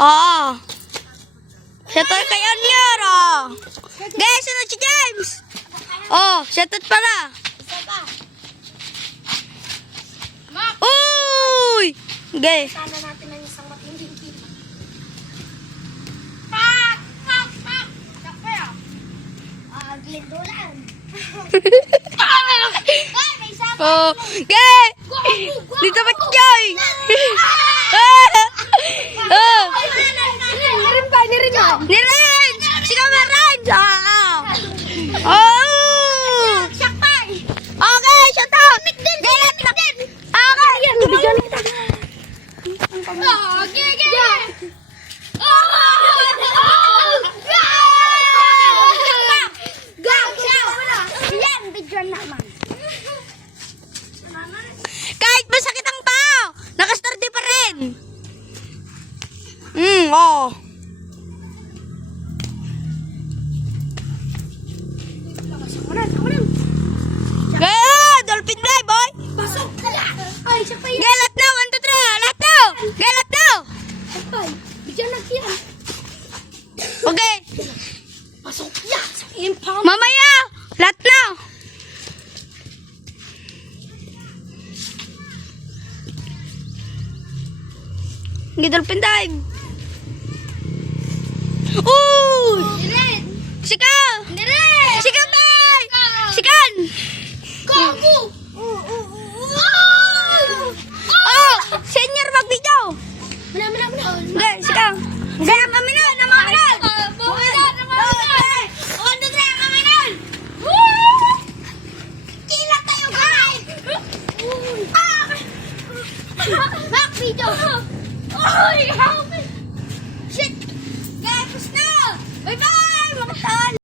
Oo. Shoutout kay Onier, oh. Guys, sunod si James. Oh, shoutout pala. Uy! Okay. Sana natin ang isang matinding team. Glindolan. May sapa. Oh, okay. Dito ba Joy? Oh. Nirin ba? Ni Renz! Si Kama Renz! Oh! Sakpay! Okay, shoutout! Galat na! Okay! Bigyan kita. Kahit masakit ang pao, nakastarte pa rin. Oo. Dolphin dive, boy! Ay, sakpay. Galat na, 1, 2, 3, lahat na! Galat na! Sakpay. Bigyan na kita. Okay, Pasok yan. Impound. mamaya, lahat na! Hindi dolphin dive. Uy! Nirin. Sika! Nirin. Sika, boy! Sikan! Goku. Oh! Senior mag-video! Muna. Hindi, sika! Sika, kami na! Namakinan! Kilat tayo, guys! Back video! Shit! Guys, na! Bye-bye, mga tol!